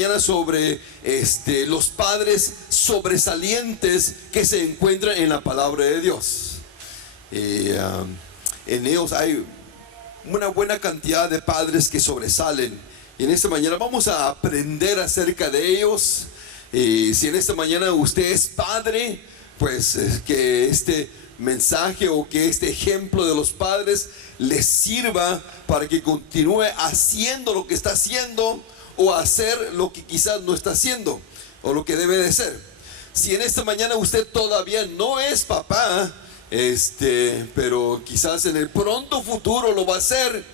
mañana sobre los padres sobresalientes que se encuentran en la palabra de Dios. En ellos hay una buena cantidad de padres que sobresalen. Y en esta mañana vamos a aprender acerca de ellos. Si en esta mañana usted es padre, pues que este mensaje o que este ejemplo de los padres les sirva para que continúe haciendo lo que está haciendo, o hacer lo que quizás no está haciendo, o lo que debe de ser. Si en esta mañana usted todavía no es papá, pero quizás en el pronto futuro lo va a hacer,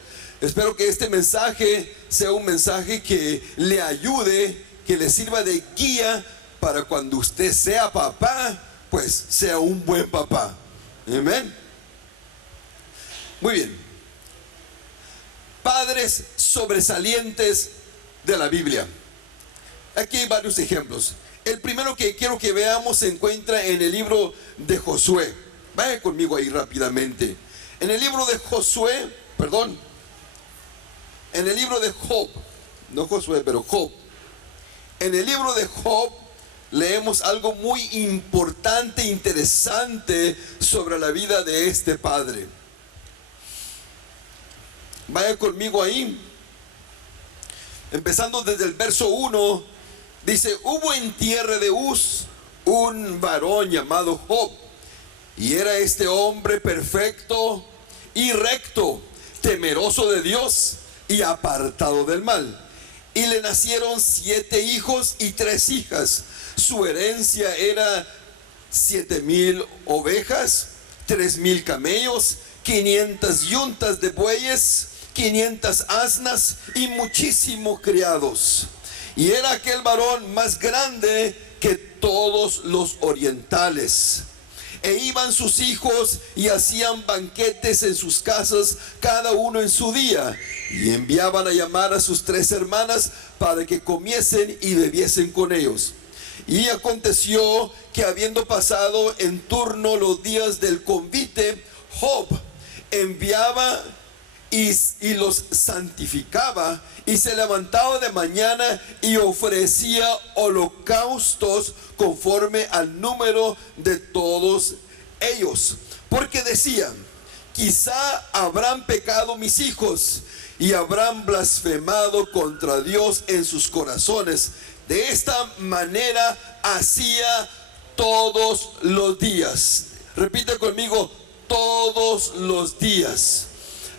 espero que este mensaje sea un mensaje que le ayude, que le sirva de guía para cuando usted sea papá, pues sea un buen papá. Amén. Muy bien. Padres sobresalientes de la Biblia. Aquí hay varios ejemplos. El primero que quiero que veamos se encuentra en el libro de Josué. Vaya conmigo ahí rápidamente. En el libro de Josué, en el libro de Job, no Josué, pero Job. En el libro de Job leemos algo muy importante, interesante sobre la vida de este padre. Vaya conmigo ahí. Empezando desde el verso 1, dice: hubo en tierra de Uz un varón llamado Job, y era este hombre perfecto y recto, temeroso de Dios y apartado del mal. Y le nacieron 7 hijos y 3 hijas. Su herencia era 7,000 ovejas, 3,000 camellos, 500 yuntas de bueyes, 500 asnas y muchísimos criados. Y era aquel varón más grande que todos los orientales. E iban sus hijos y hacían banquetes en sus casas, cada uno en su día, y enviaban a llamar a sus 3 hermanas para que comiesen y bebiesen con ellos. Y aconteció que, habiendo pasado en turno los días del convite, Job enviaba y los santificaba, y se levantaba de mañana y ofrecía holocaustos conforme al número de todos ellos, porque decían: quizá habrán pecado mis hijos y habrán blasfemado contra Dios en sus corazones. De esta manera hacía todos los días. Repite conmigo: todos los días.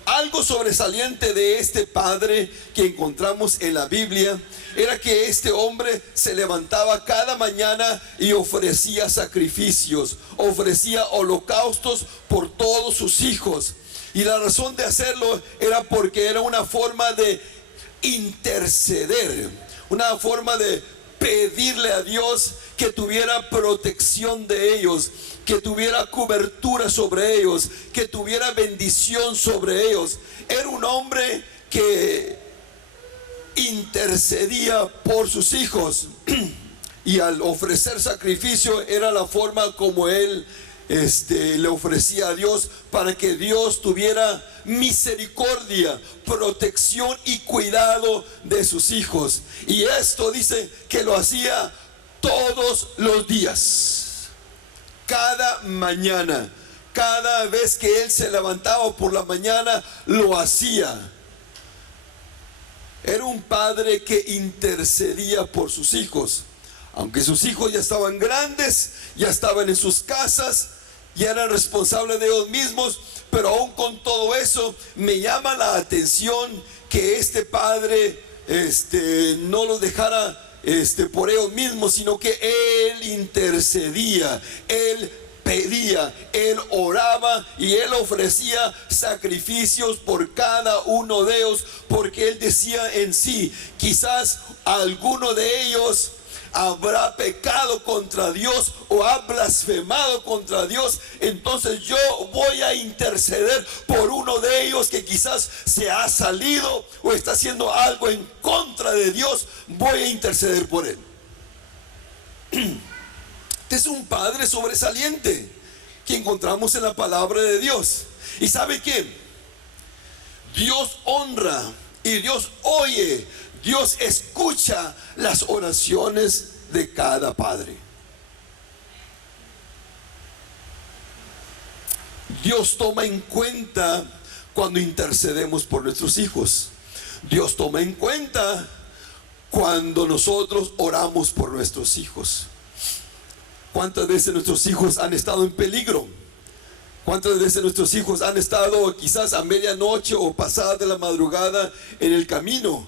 Algo sobresaliente de este padre que encontramos en la Biblia era que este hombre se levantaba cada mañana y ofrecía sacrificios, ofrecía holocaustos por todos sus hijos. Y la razón de hacerlo era porque era una forma de interceder, una forma de pedirle a Dios que tuviera protección de ellos, que tuviera cobertura sobre ellos, que tuviera bendición sobre ellos. Era un hombre que intercedía por sus hijos, y al ofrecer sacrificio era la forma como él le ofrecía a Dios, para que Dios tuviera misericordia, protección y cuidado de sus hijos. Y esto dice que lo hacía todos los días, cada mañana, cada vez que él se levantaba por la mañana, lo hacía. Era un padre que intercedía por sus hijos, aunque sus hijos ya estaban grandes, ya estaban en sus casas, ya eran responsables de ellos mismos. Pero aún con todo eso, me llama la atención que este padre no los dejara por ellos mismos, sino que él intercedía, él pedía, él oraba y él ofrecía sacrificios por cada uno de ellos, porque él decía en sí: quizás alguno de ellos habrá pecado contra Dios o ha blasfemado contra Dios, entonces yo voy a interceder por uno de ellos que quizás se ha salido o está haciendo algo en contra de Dios. Voy a interceder por él. Este es un padre sobresaliente que encontramos en la palabra de Dios. ¿Y sabe qué? Dios honra y Dios oye Dios escucha las oraciones de cada padre. Dios toma en cuenta cuando intercedemos por nuestros hijos. Dios toma en cuenta cuando nosotros oramos por nuestros hijos. ¿Cuántas veces nuestros hijos han estado en peligro? ¿Cuántas veces nuestros hijos han estado quizás a medianoche o pasada de la madrugada en el camino?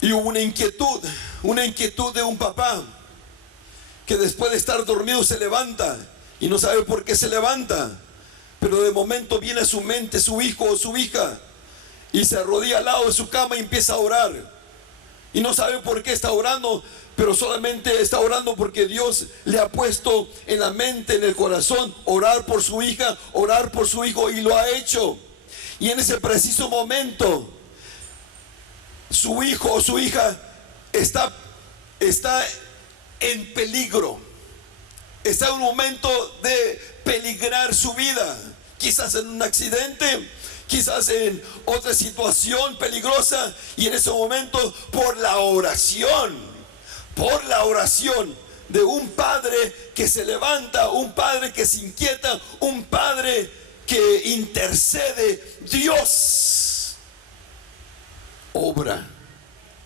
Y hubo una inquietud de un papá que después de estar dormido se levanta y no sabe por qué se levanta, pero de momento viene a su mente su hijo o su hija y se arrodilla al lado de su cama y empieza a orar y no sabe por qué está orando, pero solamente está orando porque Dios le ha puesto en la mente, en el corazón, orar por su hija, orar por su hijo, y lo ha hecho. Y en ese preciso momento su hijo o su hija está en peligro, está en un momento de peligrar su vida, quizás en un accidente, quizás en otra situación peligrosa, y en ese momento por la oración de un padre que se levanta, un padre que se inquieta, un padre que intercede, Dios obra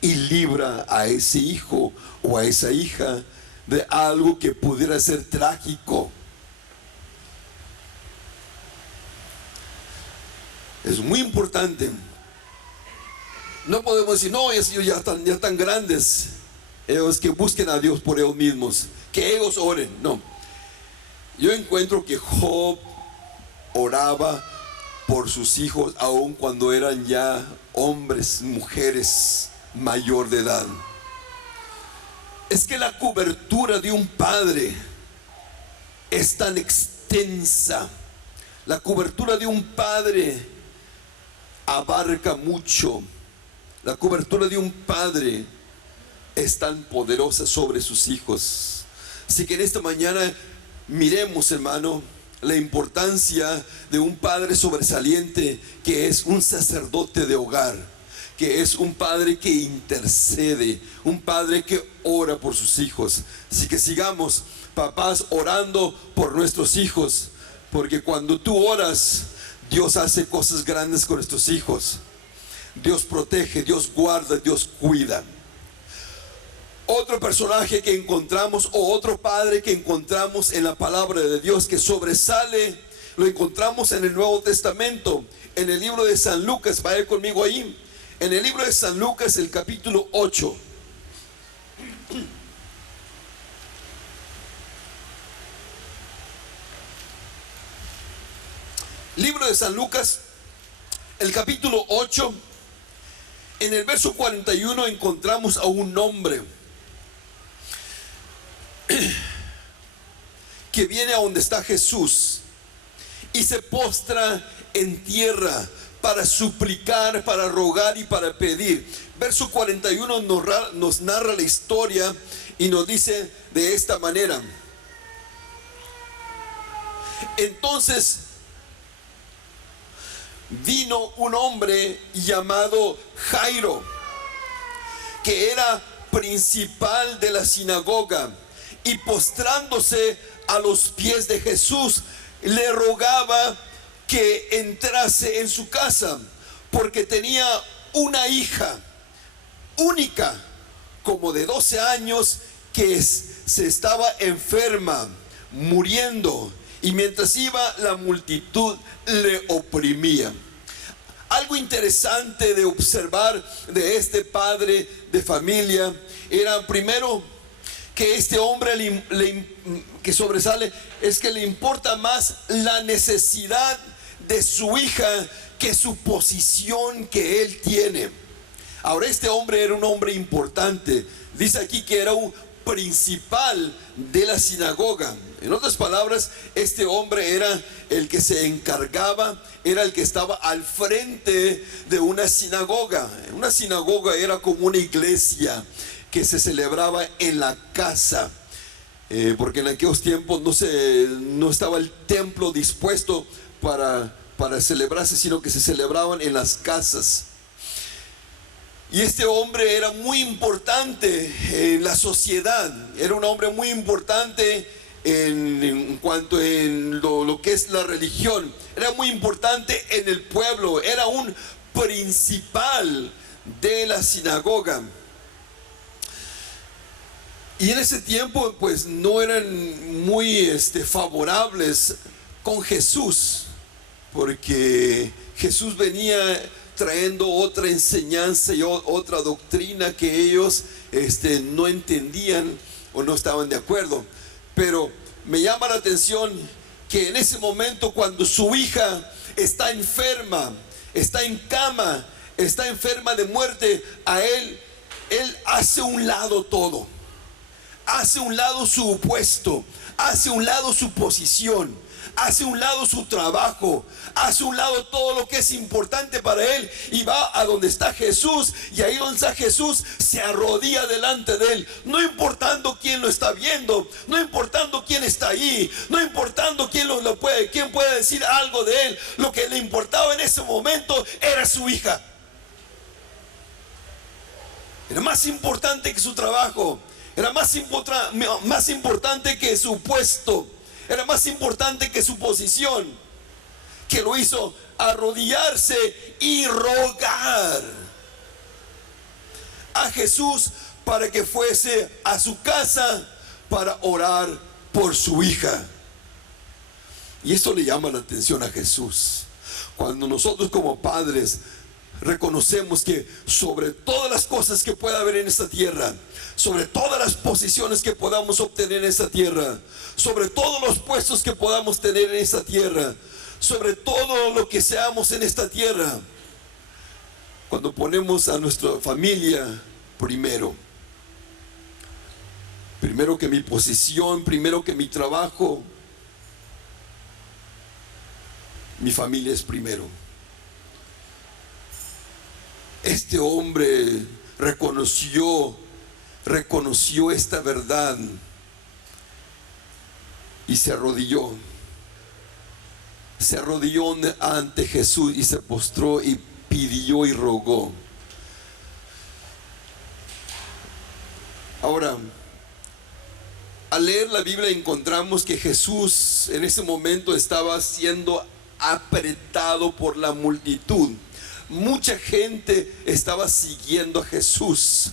y libra a ese hijo o a esa hija de algo que pudiera ser trágico. Es muy importante. No podemos decir, no, ellos ya están grandes, ellos que busquen a Dios por ellos mismos, que ellos oren. No, yo encuentro que Job oraba por sus hijos aun cuando eran ya hombres, mujeres mayor de edad. Es que la cobertura de un padre es tan extensa. La cobertura de un padre abarca mucho. La cobertura de un padre es tan poderosa sobre sus hijos. Así que en esta mañana miremos, hermano, la importancia de un padre sobresaliente que es un sacerdote de hogar, que es un padre que intercede, un padre que ora por sus hijos. Así que sigamos, papás, orando por nuestros hijos, porque cuando tú oras, Dios hace cosas grandes con nuestros hijos. Dios protege, Dios guarda, Dios cuida. Otro personaje que encontramos, o otro padre que encontramos en la palabra de Dios que sobresale, lo encontramos en el Nuevo Testamento, en el libro de San Lucas. Vaya conmigo ahí, en el libro de San Lucas, el capítulo 8. Libro de San Lucas, el capítulo 8, en el verso 41 encontramos a un hombre que viene a donde está Jesús y se postra en tierra para suplicar, para rogar y para pedir. Verso 41 nos narra la historia y nos dice de esta manera: entonces vino un hombre llamado Jairo, que era principal de la sinagoga, y postrándose a los pies de Jesús, le rogaba que entrase en su casa, porque tenía una hija única, como de 12 años, que se estaba enferma, muriendo, y mientras iba la multitud le oprimía. Algo interesante de observar de este padre de familia era, primero, que este hombre que sobresale es que le importa más la necesidad de su hija que su posición que él tiene. Ahora, este hombre era un hombre importante. Dice aquí que era un principal de la sinagoga. En otras palabras, este hombre era el que se encargaba, era el que estaba al frente de una sinagoga. Una sinagoga era como una iglesia que se celebraba en la casa, porque en aquellos tiempos no estaba el templo dispuesto para celebrarse, sino que se celebraban en las casas. Y este hombre era muy importante en la sociedad, era un hombre muy importante en cuanto en lo que es la religión, era muy importante en el pueblo, era un principal de la sinagoga. Y en ese tiempo pues no eran muy favorables con Jesús, porque Jesús venía trayendo otra enseñanza y otra doctrina que ellos no entendían o no estaban de acuerdo. Pero me llama la atención que en ese momento, cuando su hija está enferma, está en cama, está enferma de muerte, él hace un lado todo, hace un lado su puesto, hace un lado su posición, hace un lado su trabajo, hace un lado todo lo que es importante para él y va a donde está Jesús, y ahí donde está Jesús se arrodilla delante de él, no importando quién lo está viendo, no importando quién está ahí, no importando quién puede decir algo de él. Lo que le importaba en ese momento era su hija. Era más importante que su trabajo, era más importante que su puesto, era más importante que su posición, que lo hizo arrodillarse y rogar a Jesús para que fuese a su casa para orar por su hija. Y eso le llama la atención a Jesús. Cuando nosotros como padres reconocemos que sobre todas las cosas que pueda haber en esta tierra, sobre todas las posiciones que podamos obtener en esta tierra, sobre todos los puestos que podamos tener en esta tierra, sobre todo lo que seamos en esta tierra, cuando ponemos a nuestra familia primero que mi posición, primero que mi trabajo, mi familia es primero. Este hombre reconoció esta verdad y se arrodilló ante Jesús y se postró y pidió y rogó. Ahora, al leer la Biblia encontramos que Jesús en ese momento estaba siendo apretado por la multitud. Mucha gente estaba siguiendo a Jesús.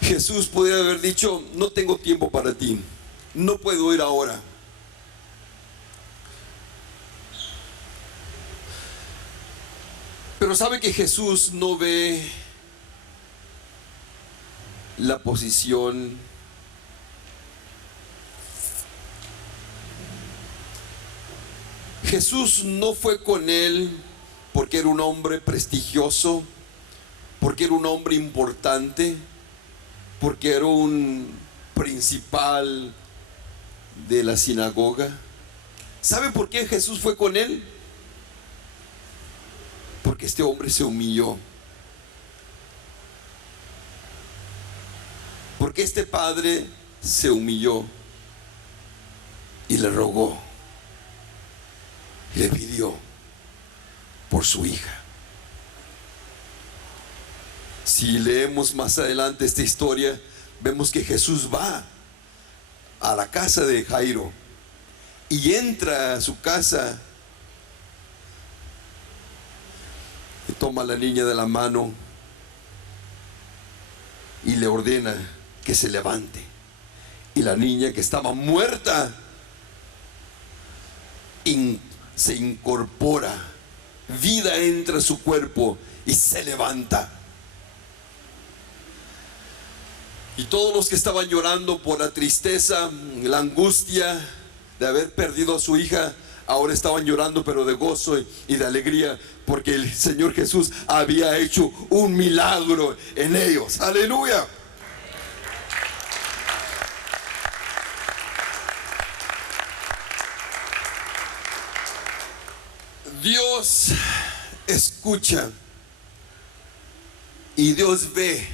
Jesús podría haber dicho: no tengo tiempo para ti, no puedo ir ahora. Pero sabe que Jesús no ve la posición. Jesús no fue con él porque era un hombre prestigioso, porque era un hombre importante, porque era un principal de la sinagoga. ¿Sabe por qué Jesús fue con él? Porque este hombre se humilló. Porque este padre se humilló y le rogó, y le pidió por su hija. Si leemos más adelante esta historia, vemos que Jesús va a la casa de Jairo y entra a su casa y toma a la niña de la mano y le ordena que se levante. Y la niña, que estaba muerta, se incorpora, vida entra en su cuerpo y se levanta. Y todos los que estaban llorando por la tristeza, la angustia de haber perdido a su hija, ahora estaban llorando, pero de gozo y de alegría, porque el Señor Jesús había hecho un milagro en ellos. Aleluya. Dios escucha y Dios ve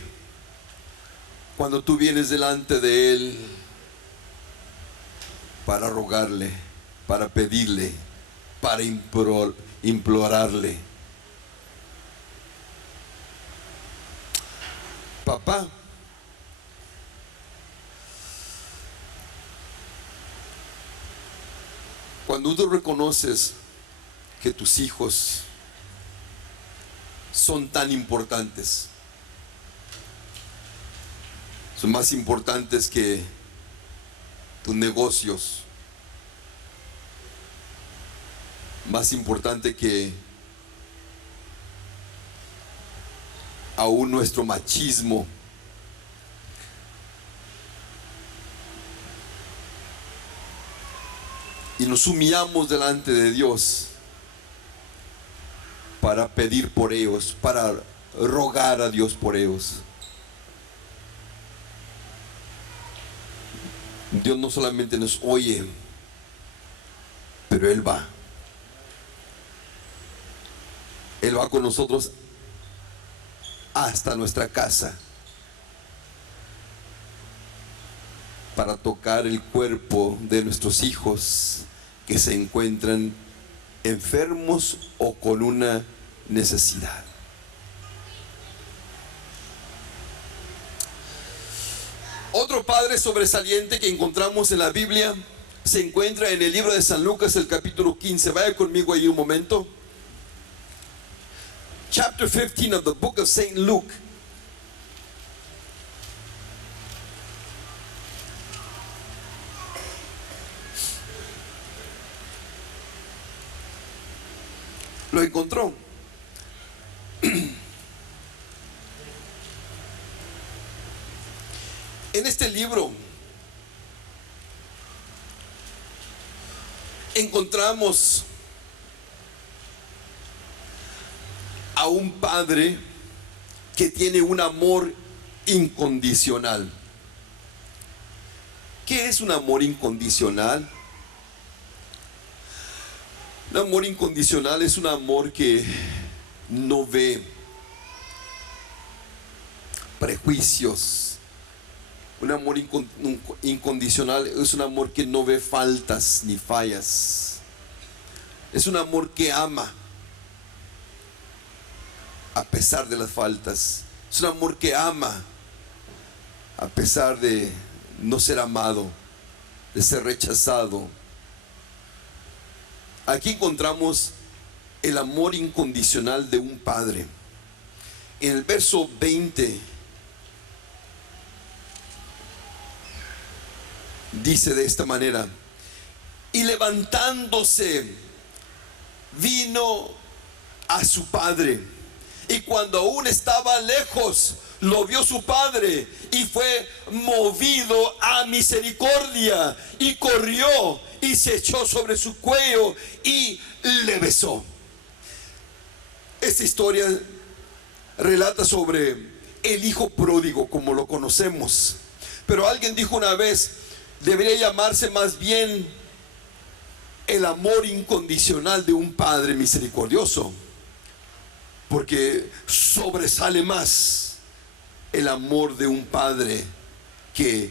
cuando tú vienes delante de Él para rogarle, para pedirle, para implorarle. papá. Cuando tú reconoces que tus hijos son tan importantes, son más importantes que tus negocios, más importante que aún nuestro machismo, y nos humillamos delante de Dios para pedir por ellos, para rogar a Dios por ellos. Dios no solamente nos oye, pero Él va. Él va con nosotros hasta nuestra casa para tocar el cuerpo de nuestros hijos que se encuentran enfermos o con una necesidad. Otro padre sobresaliente que encontramos en la Biblia se encuentra en el libro de San Lucas, el capítulo 15. Vaya conmigo ahí un momento. Chapter 15 of the book of Saint Luke. Lo encontró. En este libro encontramos a un padre que tiene un amor incondicional. ¿Qué es un amor incondicional? Un amor incondicional es un amor que no ve prejuicios. Un amor incondicional es un amor que no ve faltas ni fallas. Es un amor que ama a pesar de las faltas. Es un amor que ama a pesar de no ser amado, de ser rechazado. Aquí encontramos el amor incondicional de un padre. En el verso 20 dice de esta manera: y levantándose vino a su padre, y cuando aún estaba lejos lo vio su padre, y fue movido a misericordia, y corrió y se echó sobre su cuello y le besó. Esta historia relata sobre el hijo pródigo como lo conocemos, pero alguien dijo una vez: debería llamarse más bien el amor incondicional de un padre misericordioso, porque sobresale más el amor de un padre que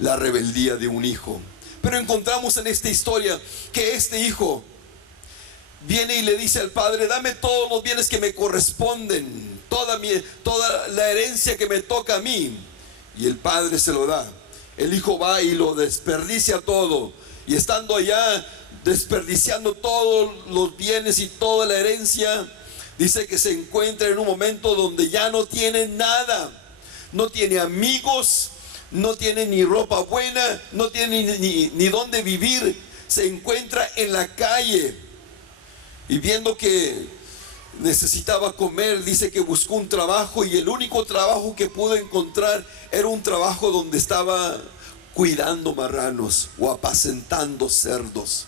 la rebeldía de un hijo. Pero encontramos en esta historia que este hijo viene y le dice al padre: dame todos los bienes que me corresponden, toda la herencia que me toca a mí. Y el padre se lo da. El hijo va y lo desperdicia todo, y estando allá desperdiciando todos los bienes y toda la herencia, dice que se encuentra en un momento donde ya no tiene nada. No tiene amigos, no tiene ni ropa buena, no tiene ni dónde vivir. Se encuentra en la calle, y viendo que necesitaba comer, dice que buscó un trabajo, y el único trabajo que pudo encontrar era un trabajo donde estaba cuidando marranos o apacentando cerdos.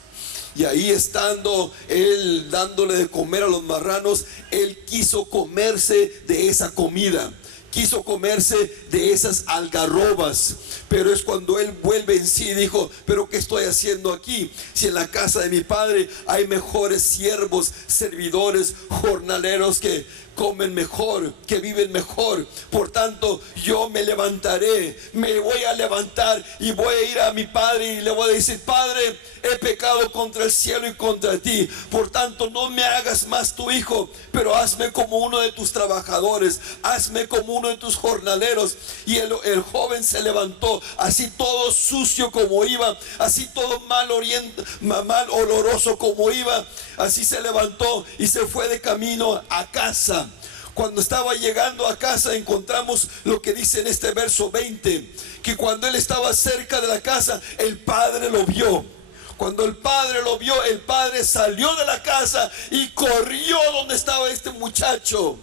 Y ahí, estando él dándole de comer a los marranos, él quiso comerse de esa comida, quiso comerse de esas algarrobas. Pero es cuando él vuelve en sí y dijo: pero ¿qué estoy haciendo aquí? Si en la casa de mi padre hay mejores siervos, servidores, jornaleros que comen mejor, que viven mejor. Por tanto, yo me levantaré, me voy a levantar y voy a ir a mi padre y le voy a decir: Padre, he pecado contra el cielo y contra ti. Por tanto, no me hagas más tu hijo, pero hazme como uno de tus trabajadores, hazme como uno de tus jornaleros. Y el joven se levantó, así todo sucio como iba, así todo mal oloroso como iba, así se levantó y se fue de camino a casa. Cuando estaba llegando a casa, encontramos lo que dice en este verso 20, que cuando él estaba cerca de la casa, el padre lo vio. Cuando el padre lo vio, el padre salió de la casa y corrió donde estaba este muchacho.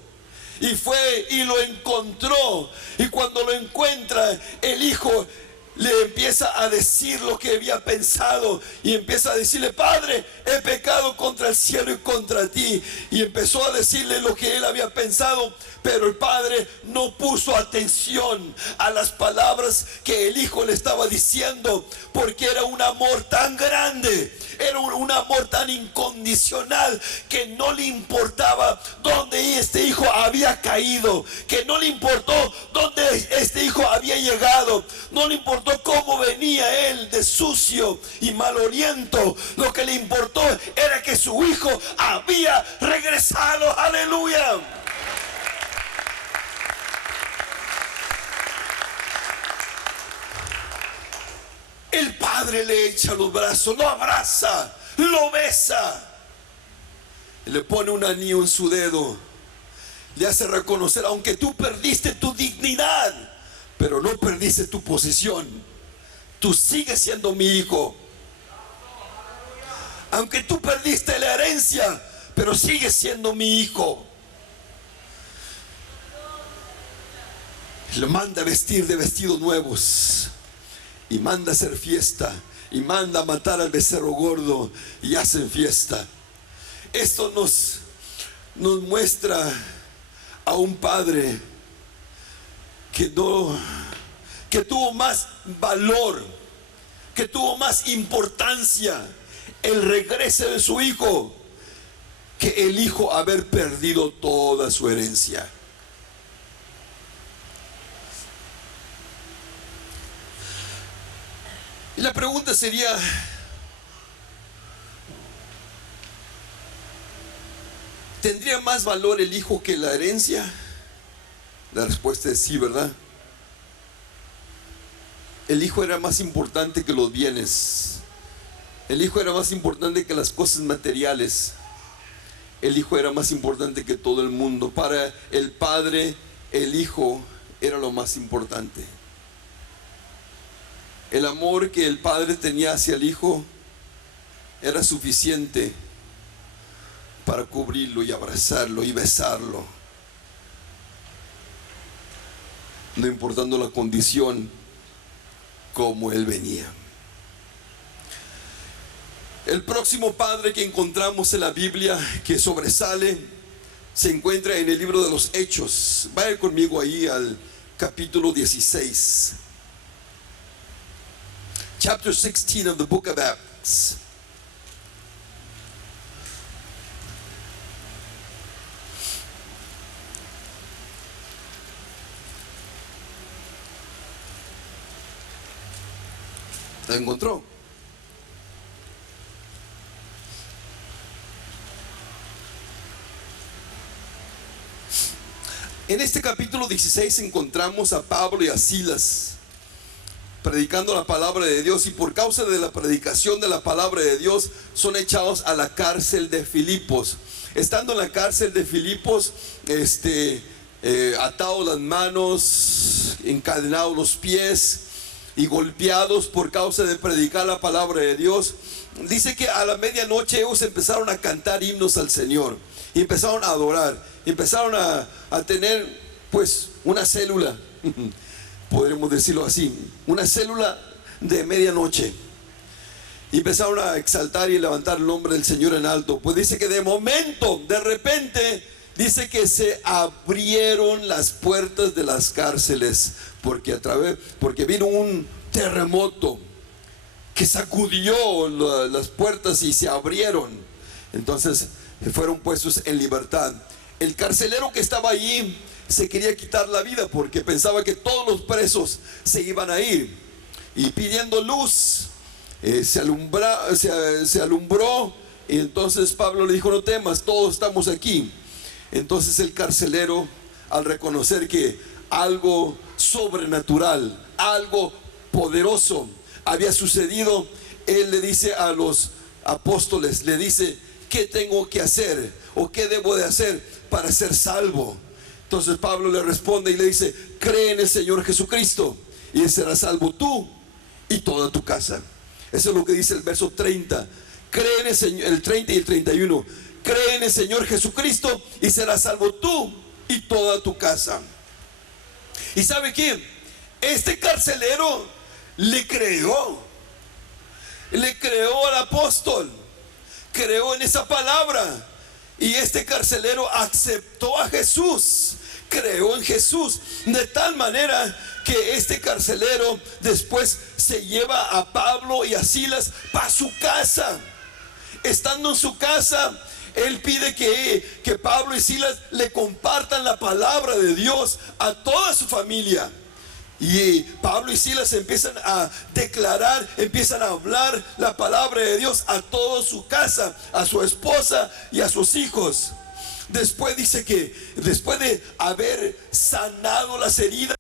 Y fue y lo encontró. Y cuando lo encuentra, el hijo le empieza a decir lo que había pensado. Y empieza a decirle: Padre, he pecado contra el cielo y contra ti. Y empezó a decirle lo que él había pensado. Pero el padre no puso atención a las palabras que el hijo le estaba diciendo, porque era un amor tan grande, era un amor tan incondicional, que no le importaba dónde este hijo había caído, que no le importó dónde este hijo había llegado, no le importó cómo venía él de sucio y maloliento. Lo que le importó era que su hijo había regresado. Aleluya. El padre le echa los brazos, lo abraza, lo besa, le pone un anillo en su dedo, le hace reconocer: aunque tú perdiste tu dignidad, pero no perdiste tu posición, tú sigues siendo mi hijo. Aunque tú perdiste la herencia, pero sigues siendo mi hijo. Le manda a vestir de vestidos nuevos, y manda a hacer fiesta, y manda a matar al becerro gordo, y hacen fiesta. Esto nos muestra a un padre que tuvo más valor, que tuvo más importancia el regreso de su hijo, que el hijo haber perdido toda su herencia. Y la pregunta sería: ¿tendría más valor el hijo que la herencia? La respuesta es sí, ¿verdad? El hijo era más importante que los bienes. El hijo era más importante que las cosas materiales. El hijo era más importante que todo el mundo. Para el padre, el hijo era lo más importante. El amor que el padre tenía hacia el hijo era suficiente para cubrirlo y abrazarlo y besarlo, no importando la condición como él venía. El próximo padre que encontramos en la Biblia que sobresale se encuentra en el libro de los Hechos. Vaya conmigo ahí al capítulo 16. Chapter 16 of the book of Acts. ¿La encontró? En este capítulo 16 encontramos a Pablo y a Silas predicando la palabra de Dios, y por causa de la predicación de la palabra de Dios son echados a la cárcel de Filipos. Estando en la cárcel de Filipos, atados las manos, encadenados los pies y golpeados por causa de predicar la palabra de Dios, dice que a la medianoche ellos empezaron a cantar himnos al Señor y empezaron a adorar, y empezaron a tener pues una célula, podremos decirlo así, una célula de medianoche. Y empezaron a exaltar y levantar el nombre del Señor en alto. Pues dice que de momento, de repente, dice que se abrieron las puertas de las cárceles, porque vino un terremoto que sacudió las puertas y se abrieron. Entonces fueron puestos en libertad. El carcelero que estaba allí se quería quitar la vida porque pensaba que todos los presos se iban a ir. Y pidiendo luz, se alumbró. Y entonces Pablo le dijo: no temas, todos estamos aquí. Entonces el carcelero, al reconocer que algo sobrenatural, algo poderoso había sucedido, él le dice a los apóstoles, le dice: ¿qué tengo que hacer o qué debo de hacer para ser salvo? Entonces Pablo le responde y le dice: cree en el Señor Jesucristo y serás salvo tú y toda tu casa. Eso es lo que dice el verso 30. Cree en el Señor, el 30 y el 31. Cree en el Señor Jesucristo y serás salvo tú y toda tu casa. ¿Y sabe qué? Este carcelero le creó al apóstol, creó en esa palabra. Y este carcelero aceptó a Jesús, creó en Jesús, de tal manera que este carcelero después se lleva a Pablo y a Silas para su casa. Estando en su casa, él pide que Pablo y Silas le compartan la palabra de Dios a toda su familia. Y Pablo y Silas empiezan a declarar, empiezan a hablar la palabra de Dios a toda su casa, a su esposa y a sus hijos. Después dice que después de haber sanado las heridas